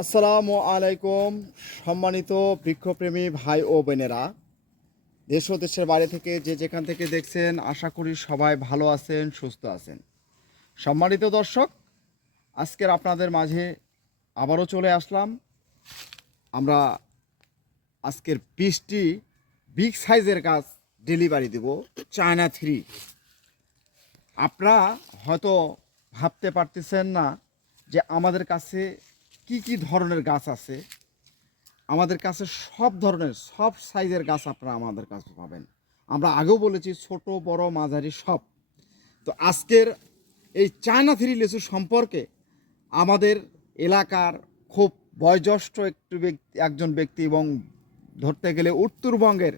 আসসালামু আলাইকুম সম্মানিত বৃক্ষপ্রেমী ভাই ও বোনেরা, দেশ ও দেশের বাইরে থেকে যে যেখান থেকে দেখছেন, আশা করি সবাই ভালো আছেন, সুস্থ আছেন। সম্মানিত দর্শক, আজকের আপনাদের মাঝে আবারও চলে আসলাম। আমরা আজকের 20টি বিগ সাইজের গাছ ডেলিভারি দেব, চায়না 3। আপনারা হয়তো ভাবতে পারতেছেন না যে আমাদের কাছে কি কি ধরনের গাছ আছে। আমাদের কাছে সব ধরনের সব সাইজের গাছ আপনারা আমাদের কাছে পাবেন। আমরা আগেও বলেছি ছোট বড় মাঝারি সব। তো আজকের এই চায়না 3 লিচু সম্পর্কে আমাদের এলাকার খুব বয়োজ্যেষ্ঠ একজন ব্যক্তি এবং ধরতে গেলে উত্তরবঙ্গের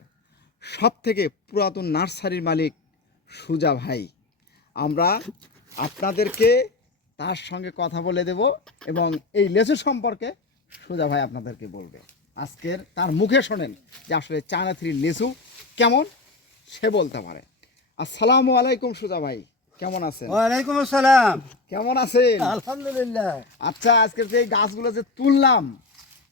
সব থেকে পুরাতন নার্সারির মালিক সুজা ভাই, আমরা আপনাদেরকে তার সঙ্গে কথা বলে দেব এবং এই লেচু সম্পর্কে সুজা ভাই আপনাদেরকে বলবে। আজকের তার মুখে শোনেন যে আসলে চায়না 3 লেচু কেমন সে বলতে পারে। আসসালামু আলাইকুম সুজা ভাই, কেমন আছেন? ওয়ালাইকুম আসসালাম। কেমন আছেন? আলহামদুলিল্লাহ। আচ্ছা, আজকের যে এই গাছগুলো যে তুললাম,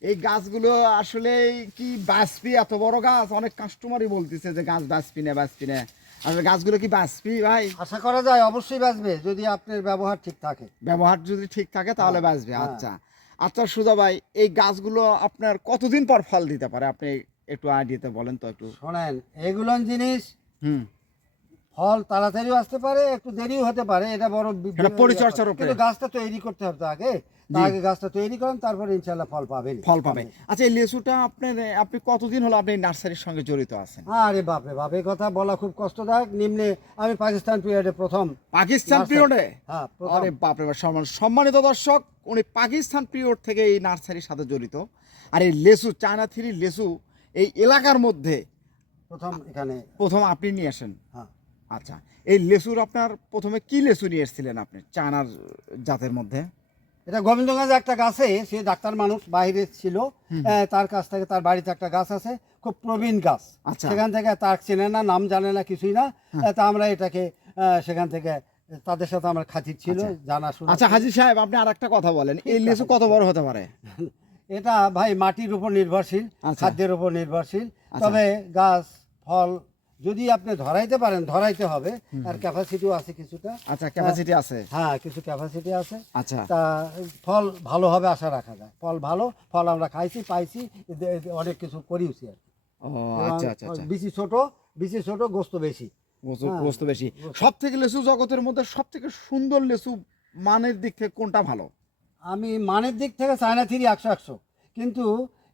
এই গাছগুলো আসলে কি বাঁচবি? এত বড় গাছ, অনেক কাস্টমারই বলতেছে যে গাছ বাঁচবি না বাঁচবি না। আসলে গাছগুলো কি বাঁচবি ভাই? আশা করা যায় অবশ্যই বাঁচবে যদি আপনার ব্যবহার ঠিক থাকে। ব্যবহার যদি ঠিক থাকে তাহলে বাঁচবে। হ্যাঁ। আচ্ছা আচ্ছা সুজা ভাই, এই গাছগুলো আপনার কতদিন পর ফল দিতে পারে? আপনি একটু আইডিয়াতে বলেন তো একটু। শোনেন, এগুলো জিনিস হুম। ফল তাড়াতাড়িও আসতে পারে, একটু দেরিও হতে পারে, এটা বড় এটা পরিচর্যার উপরে। কিন্তু গাছটা তৈরি করতে হবে আগে। আগে গাছটা তৈরি করেন, তারপরে ইনশাল্লাহ ফল পাবেন। ফল পাবে। আচ্ছা, এই লেচুটা আপনি কতদিন হলো আপনি নার্সারির সঙ্গে জড়িত আছেন? আরে বাপরে বাপ, এই কথা বলা খুব কষ্টদায়ক। নিম্নে আমি পাকিস্তান পিরিয়ডে প্রথম। পাকিস্তান পিরিয়ডে? হ্যাঁ। আরে বাপরে বাপ, সম্মানিত দর্শক, উনি পাকিস্তান পিরিয়ড থেকে এই নার্সারির সাথে জড়িত। আর এই লেচু চায়না 3 লেচু এই এলাকার মধ্যে প্রথম এখানে প্রথম আপনি নিয়ে আসেন। হ্যাঁ। আচ্ছা, এই লেচুর আপনার প্রথমে কি লেচু নিয়ে এসেছিলেন আপনি চায়নার জাতের মধ্যে? এটা গোবিন্দগঞ্জে একটা গাছে, সে ডাক্তার মানুষ বাইরে ছিল, তার কাছ থেকে, তার বাড়িতে একটা গাছ আছে, খুব প্রবীণ গাছ। আচ্ছা। সেখান থেকে তার চেনে না, নাম জানে না, কিছুই না। তা আমরা এটাকে সেখান থেকে তাদের সাথে আমার খাতির ছিল, জানা শোনা। আচ্ছা হাজি সাহেব, আপনি আর একটা কথা বলেন, এই লেচু কত বড় হতে পারে? এটা ভাই মাটির উপর নির্ভরশীল, আচ্ছা। খাদ্যের উপর নির্ভরশীল। আচ্ছা। তবে গাছ ফল যদি আপনি ধরাইতে পারেন, ধরাইতে হবে, আর ক্যাপাসিটিও আছে কিছুটা। আচ্ছা, ক্যাপাসিটি আছে। হ্যাঁ, কিছু ক্যাপাসিটি আছে। আচ্ছা। তা ফল ভালো হবে আশা রাখা যায়। ফল ভালো, ফল আমরা খাইছি, পাইছি, অনেক কিছু করিওছি আর কি। ও আচ্ছা আচ্ছা আচ্ছা। বিচি ছোট, গোস্ত বেশি। গোস্ত বেশি। সব থেকে লেচু জগতের মধ্যে সব থেকে সুন্দর লেচু মানের দিক থেকে কোনটা ভালো? আমি মানের দিক থেকে চায়না 3 100 কিন্তু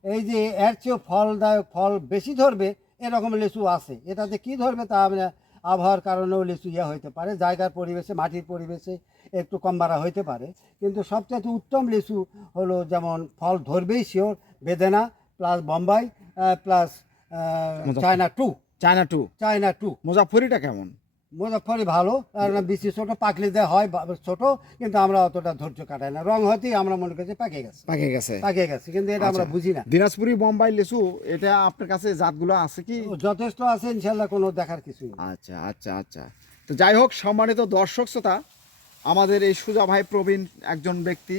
এই যে এর চেয়েও ফলদায়ক, ফল বেশি ধরবে এরকম লিচু আছে। এটাতে কি ধরবে তা আমরা আবহাওয়ার কারণেও লিচু ইয়ে হইতে পারে, জায়গার পরিবেশে, মাটির পরিবেশে একটু কম বাড়া হইতে পারে। কিন্তু সবচেয়ে উত্তম লিচু হলো, যেমন ফল ধরবেই শিওর, বেদেনা plus Bombay plus China 2। China 2। মুজাফফরিটা কেমন? মুজাফফরি ভালো, আর বেশি ছোট, পাকলে দেওয়া হয় ছোট, কিন্তু আমরা অতটা ধৈর্য কাটাই না। রং হতেই আমরা মনে করছি পাকে গেছে, কিন্তু এটা আমরা বুঝি না। দিনাজপুরি বোম্বাই লেচু, এটা আপনার কাছে জাতগুলো আছে কি? যথেষ্ট আছে ইনশাল্লাহ, কোনো দেখার কিছুই নেই। আচ্ছা আচ্ছা আচ্ছা। তো যাই হোক, সম্মানিত দর্শক শ্রোতা, আমাদের এই সুজা ভাই প্রবীণ একজন ব্যক্তি,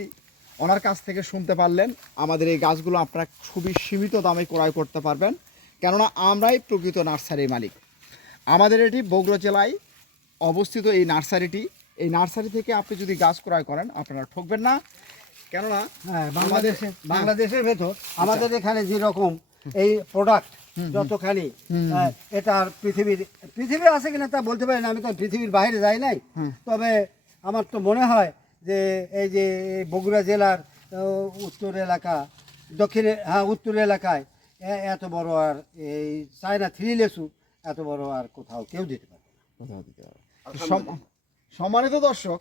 ওনার কাছ থেকে শুনতে পারলেন আমাদের এই গাছগুলো আপনারা খুবই সীমিত দামে ক্রয় করতে পারবেন, কেননা আমরাই প্রকৃত নার্সারির মালিক। আমাদের এটি বগুড়া জেলায় অবস্থিত এই নার্সারিটি। এই নার্সারি থেকে আপনি যদি গাছ ক্রয় করেন আপনারা ঠকবেন না, কেননা হ্যাঁ, বাংলাদেশের ভেতর আমাদের এখানে যেরকম এই প্রোডাক্ট যতখানি, এটার পৃথিবী আছে কিনা তা বলতে পারি না, আমি তো পৃথিবীর বাইরে যাই নাই। তবে আমার তো মনে হয় যে এই যে বগুড়া জেলার উত্তর এলাকা, দক্ষিণে, উত্তর এলাকায় এত বড় আর এই চায়না 3 লেচু এত বড় আর কোথাও কেউ দিতে পারে। সম্মানিত দর্শক,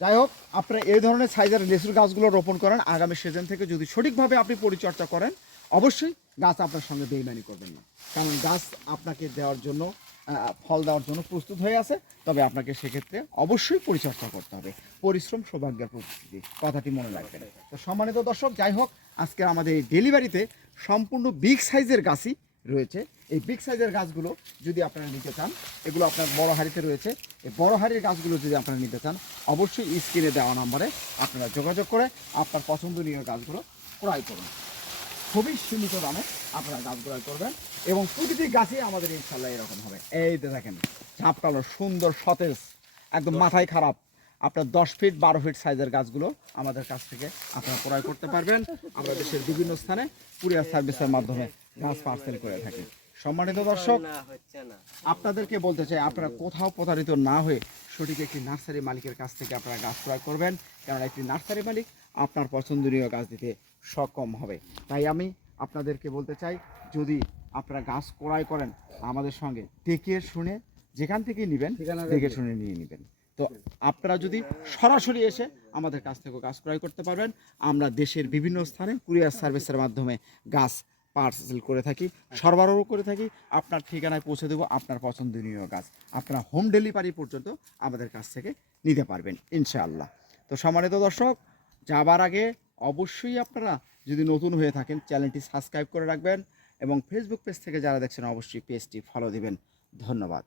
যাই হোক, আপনারা এই ধরনের সাইজের লেচুর গাছগুলো রোপণ করেন। আগামী সিজন থেকে যদি সঠিকভাবে আপনি পরিচর্যা করেন, অবশ্যই গাছ আপনার সঙ্গে বেইমানি করবেন না, কারণ গাছ আপনাকে দেওয়ার জন্য, ফল দেওয়ার জন্য প্রস্তুত হয়ে আছে। তবে আপনাকে সেক্ষেত্রে অবশ্যই পরিচর্যা করতে হবে। পরিশ্রম সৌভাগ্যের প্রকৃতি, কথাটি মনে রাখবেন। তো সম্মানিত দর্শক, যাই হোক, আজকে আমাদের এই ডেলিভারিতে সম্পূর্ণ বিগ সাইজের গাছই রয়েছে। এই বিগ সাইজের গাছগুলো যদি আপনারা নিতে চান, এগুলো আপনার বড় হাড়িতে রয়েছে। এই বড় হাড়ির গাছগুলো যদি আপনারা নিতে চান, অবশ্যই স্ক্রিনে দেওয়া নাম্বারে আপনারা যোগাযোগ করে আপনার পছন্দনীয় গাছগুলো ক্রয় করুন। খুবই সীমিত দামে আপনারা গাছ ক্রয় করবেন এবং প্রতিটি গাছই আমাদের ইনশাল্লাহ এরকম হবে। এই যে দেখেন ঝাঁপটালো সুন্দর সতেজ, একদম মাথায় খারাপ। আপনার 10 ফিট 12 ফিট সাইজের গাছগুলো আমাদের কাছ থেকে আপনারা ক্রয় করতে পারবেন। আমরা দেশের বিভিন্ন স্থানে কুরিয়ার সার্ভিসের মাধ্যমে গাছ পার্সেল করে থাকি। সম্মানিত দর্শক, আপনাদেরকে বলতে চাই আপনারা কোথাও প্রতারিত না হয়ে সঠিক একটি নার্সারি মালিকের কাছ থেকে আপনারা গাছ ক্রয় করবেন, কারণ একটি নার্সারি মালিক আপনার পছন্দনীয় গাছ দিতে সক্ষম হবে। তাই আমি আপনাদেরকে বলতে চাই, যদি আপনারা গাছ ক্রয় করেন আমাদের সঙ্গে দেখে শুনে যেখান থেকে নেবেন দেখে শুনে নিয়ে নেবেন। তো আপনারা যদি সরাসরি এসে আমাদের কাছ থেকে গাছ ক্রয় করতে পারবেন। আমরা দেশের বিভিন্ন স্থানে কুরিয়ার সার্ভিসের মাধ্যমে গাছ পার্সেল করে থাকি, সরবরাহ করে থাকি। আপনার ঠিকানায় পৌঁছে দেবো আপনার পছন্দনীয় গাছ। আপনারা হোম ডেলিভারি পর্যন্ত আমাদের কাছ থেকে নিতে পারবেন ইনশাআল্লাহ। তো সম্মানিত দর্শক, যাবার আগে অবশ্যই আপনারা যদি নতুন হয়ে থাকেন চ্যানেলটি সাবস্ক্রাইব করে রাখবেন এবং ফেসবুক পেজ থেকে যারা দেখছেন অবশ্যই পেজটি ফলো দিবেন। ধন্যবাদ।